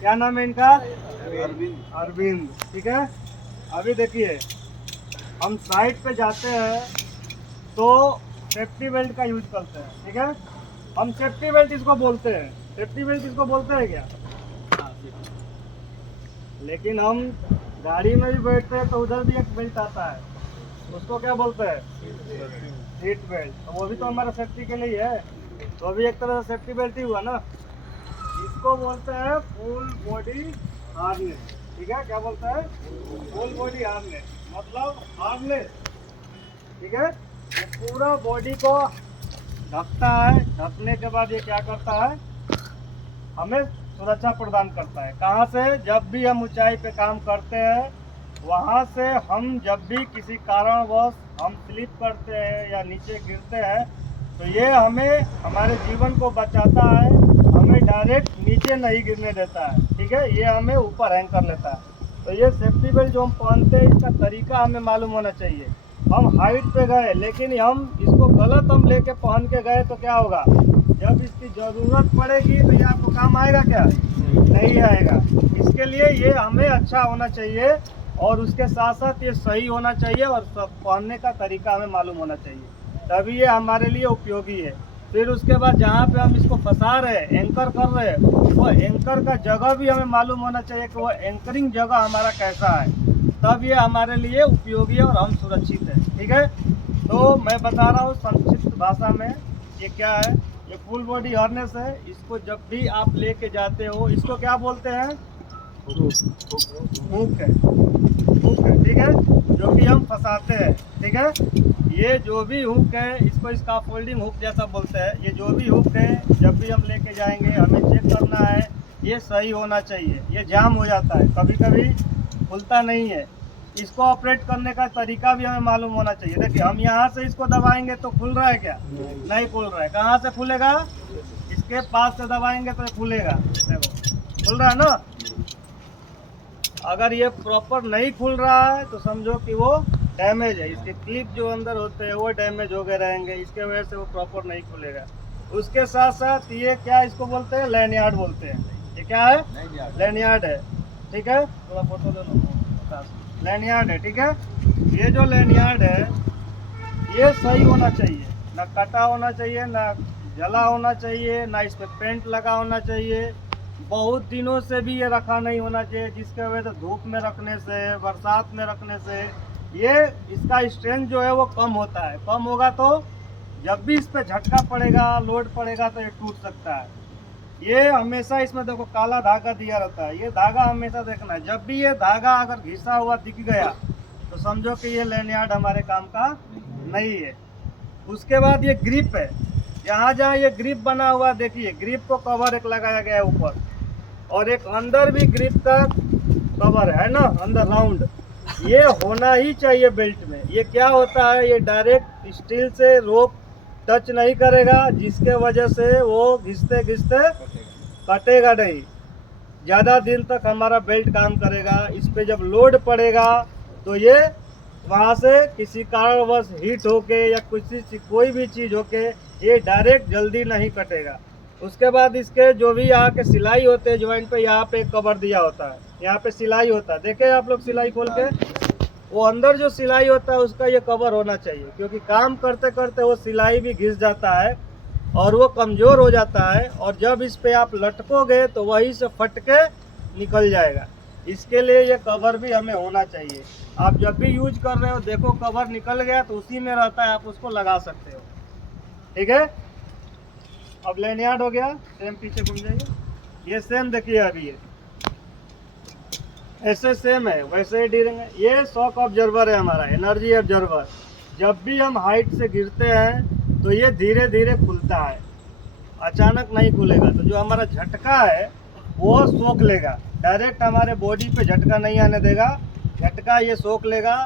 क्या नाम है इनका? अरविंद। ठीक है, अभी देखिए हम साइड पे जाते हैं तो सेफ्टी बेल्ट का यूज करते हैं। ठीक है, हम सेफ्टी बेल्ट इसको बोलते हैं। सेफ्टी बेल्ट इसको बोलते हैं क्या? लेकिन हम गाड़ी में भी बैठते हैं तो उधर भी एक बेल्ट आता है, उसको क्या बोलते हैं? Seat belt. तो वो भी तो हमारा सेफ्टी के लिए है, तो अभी एक तरह से सेफ्टी बेल्ट ही हुआ ना। इसको बोलते हैं फुल बॉडी हार्नेस। ठीक है, क्या बोलते हैं? फुल बॉडी हार्नेस, मतलब हार्नेस। ठीक है, ये पूरा बॉडी को ढकता है। ढकने के बाद ये क्या करता है? हमें सुरक्षा प्रदान करता है। कहाँ से? जब भी हम ऊंचाई पे काम करते हैं, वहाँ से हम जब भी किसी कारणवश हम स्लिप करते हैं या नीचे गिरते हैं, तो ये हमें हमारे जीवन को बचाता है, हमें डायरेक्ट नीचे नहीं गिरने देता है। ठीक है, ये हमें ऊपर हैंग कर लेता है। तो ये सेफ्टी बेल्ट जो हम पहनते हैं, इसका तरीका हमें मालूम होना चाहिए। हम हाइट पे गए लेकिन हम इसको गलत हम लेके पहन के गए तो क्या होगा? जब इसकी ज़रूरत पड़ेगी तो ये आपको काम आएगा क्या? नहीं आएगा। इसके लिए ये हमें अच्छा होना चाहिए और उसके साथ साथ ये सही होना चाहिए और पहनने का तरीका हमें मालूम होना चाहिए, तभी ये हमारे लिए उपयोगी है। फिर उसके बाद जहाँ पे हम इसको फंसा रहे हैं, एंकर कर रहे हैं, वो एंकर का जगह भी हमें मालूम होना चाहिए कि वो एंकरिंग जगह हमारा कैसा है, तब ये हमारे लिए उपयोगी है और हम सुरक्षित हैं। ठीक है, तो मैं बता रहा हूँ संक्षिप्त भाषा में, ये क्या है? ये फुल बॉडी हार्नेस है। इसको जब भी आप लेके जाते हो, इसको क्या बोलते हैं? हुक है। हुक है, ठीक है, जो कि हम फंसाते हैं। ठीक है, ये जो भी हुक है, इसको स्कैफोल्डिंग हुक जैसा बोलते हैं। ये जो भी हुक है, जब भी हम लेके जाएंगे हमें चेक करना है, ये सही होना चाहिए। ये जाम हो जाता है, कभी कभी खुलता नहीं है। इसको ऑपरेट करने का तरीका भी हमें मालूम होना चाहिए। देखिए हम यहाँ से इसको दबाएंगे तो खुल रहा है क्या? नहीं खुल रहा है। कहाँ से खुलेगा? इसके पास से दबाएंगे तो खुलेगा। देखो खुल रहा है ना। अगर ये प्रॉपर नहीं खुल रहा है तो समझो कि वो डैमेज है। इसके क्लिप जो अंदर होते हैं वो डैमेज हो गए रहेंगे, इसके वजह से वो प्रॉपर नहीं खुलेगा। उसके साथ साथ ये क्या इसको बोलते हैं? लैनियार्ड बोलते हैं। ये क्या है? लैनियार्ड है। ठीक है, थोड़ा फोटो ले लो। लैनियार्ड है। ठीक है, ये जो लैनियार्ड है ये सही होना चाहिए, ना कटा होना चाहिए, ना जला होना चाहिए, ना इस पर पेंट लगा होना चाहिए। बहुत दिनों से भी ये रखा नहीं होना चाहिए, जिसके वजह से धूप में रखने से, बरसात में रखने से ये इसका स्ट्रेंथ जो है वो कम होता है। कम होगा तो जब भी इस पर झटका पड़ेगा, लोड पड़ेगा तो ये टूट सकता है। ये हमेशा इसमें देखो काला धागा दिया रहता है, ये धागा हमेशा देखना है। जब भी ये धागा अगर घिसा हुआ दिख गया तो समझो कि ये लैनियार्ड हमारे काम का नहीं है। उसके बाद ये ग्रिप है। जहाँ जहाँ ये ग्रिप बना हुआ, देखिए ग्रिप को कवर एक लगाया गया है ऊपर, और एक अंदर भी ग्रिप का कवर है ना, अंदर राउंड। ये होना ही चाहिए बेल्ट में। ये क्या होता है? ये डायरेक्ट स्टील से रोप टच नहीं करेगा, जिसके वजह से वो घिसते घिसते कटेगा नहीं। ज़्यादा दिन तक हमारा बेल्ट काम करेगा। इस पे जब लोड पड़ेगा तो ये वहाँ से किसी कारणवश हीट होके या कोई भी चीज़ होके ये डायरेक्ट जल्दी नहीं कटेगा। उसके बाद इसके जो भी यहाँ के सिलाई होते हैं ज्वाइंट पे, यहाँ पे एक कवर दिया होता है, यहाँ पे सिलाई होता है। देखे आप लोग सिलाई खोल के, वो अंदर जो सिलाई होता है उसका ये कवर होना चाहिए, क्योंकि काम करते करते वो सिलाई भी घिस जाता है और वो कमज़ोर हो जाता है, और जब इस पे आप लटकोगे तो वहीं से फट के निकल जाएगा। इसके लिए ये कवर भी हमें होना चाहिए। आप जब भी यूज कर रहे हो, देखो कवर निकल गया तो उसी में रहता है, आप उसको लगा सकते हो। ठीक है, अब लैनियार्ड हो गया। सेम पीछे घूम जाइए। ये सेम देखिए, अभी ये ऐसे सेम है, वैसे ही डीरिंग है। ये शॉक ऑब्जर्वर है हमारा, एनर्जी ऑब्जर्वर। जब भी हम हाइट से गिरते हैं तो ये धीरे धीरे खुलता है, अचानक नहीं खुलेगा। तो जो हमारा झटका है वो सोख लेगा, डायरेक्ट हमारे बॉडी पे झटका नहीं आने देगा। झटका ये सोख लेगा,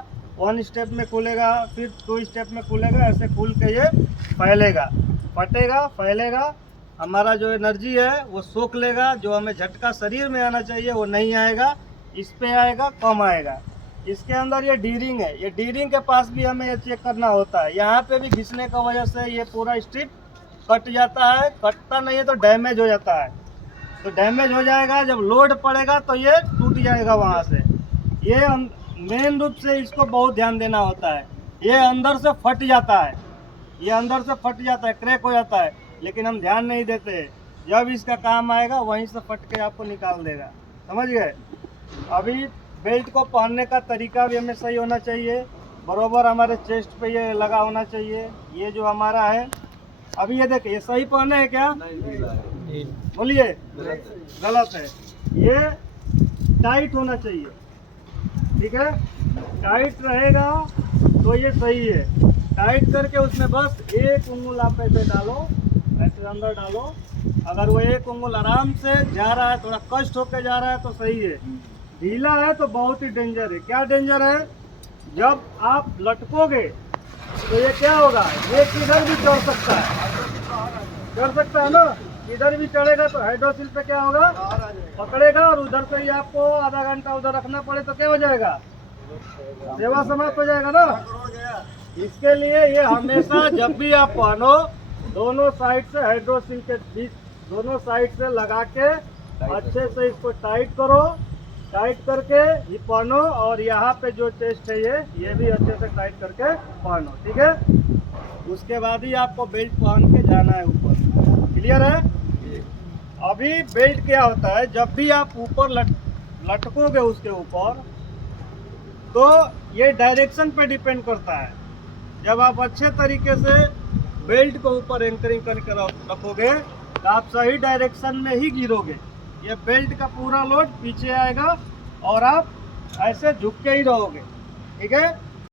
1 स्टेप में खुलेगा, फिर 2 स्टेप में खुलेगा, ऐसे खुल के ये फैलेगा, फटेगा, फैलेगा। हमारा जो एनर्जी है वो सोख लेगा, जो हमें झटका शरीर में आना चाहिए वो नहीं आएगा, इस पे आएगा, कम आएगा। इसके अंदर ये डीरिंग है, ये डीरिंग के पास भी हमें ये चेक करना होता है। यहाँ पे भी घिसने की वजह से ये पूरा स्ट्रिप कट जाता है, कटता नहीं है तो डैमेज हो जाता है। तो डैमेज हो जाएगा, जब लोड पड़ेगा तो ये टूट जाएगा वहाँ से। ये मेन रूप से इसको बहुत ध्यान देना होता है। ये अंदर से फट जाता है, ये अंदर से फट जाता है, क्रैक हो जाता है, लेकिन हम ध्यान नहीं देते। जब इसका काम आएगा वहीं से फट के आपको निकाल देगा, समझ गए। अभी बेल्ट को पहनने का तरीका भी हमें सही होना चाहिए, बरोबर हमारे चेस्ट पे ये लगा होना चाहिए। ये जो हमारा है, अभी ये देखिए, ये सही पहने है क्या? बोलिए, गलत है। ये टाइट होना चाहिए, ठीक है। टाइट रहेगा तो ये सही है। टाइट करके उसमें बस एक उंगल आप ऐसे डालो, ऐसे अंदर डालो। अगर वो एक उंगल आराम से जा रहा है, थोड़ा कष्ट होकर जा रहा है तो सही है। ढीला है तो बहुत ही डेंजर है। क्या डेंजर है? जब आप लटकोगे तो ये क्या होगा, ये किधर भी चढ़ सकता है, चढ़ सकता है ना। इधर भी चढ़ेगा तो हाइड्रोसिल पे क्या होगा, पकड़ेगा, और उधर से ही आपको आधा घंटा उधर रखना पड़े तो क्या हो जाएगा, सेवा समाप्त हो जाएगा ना। इसके लिए ये हमेशा जब भी आप पहनो, दोनों साइड से हाइड्रोसिल के बीच, दोनों साइड से लगा के अच्छे से इसको टाइट करो। टाइट करके ये पहनो, और यहाँ पे जो चेस्ट है ये भी अच्छे से टाइट करके पहनो, ठीक है। उसके बाद ही आपको बेल्ट पहन के जाना है ऊपर। क्लियर है? अभी बेल्ट क्या होता है, जब भी आप ऊपर लटकोगे उसके ऊपर, तो ये डायरेक्शन पे डिपेंड करता है। जब आप अच्छे तरीके से बेल्ट को ऊपर एंकरिंग करके रखोगे तो आप सही डायरेक्शन में ही गिरोगे। ये बेल्ट का पूरा लोड पीछे आएगा और आप ऐसे झुक के ही रहोगे, ठीक है।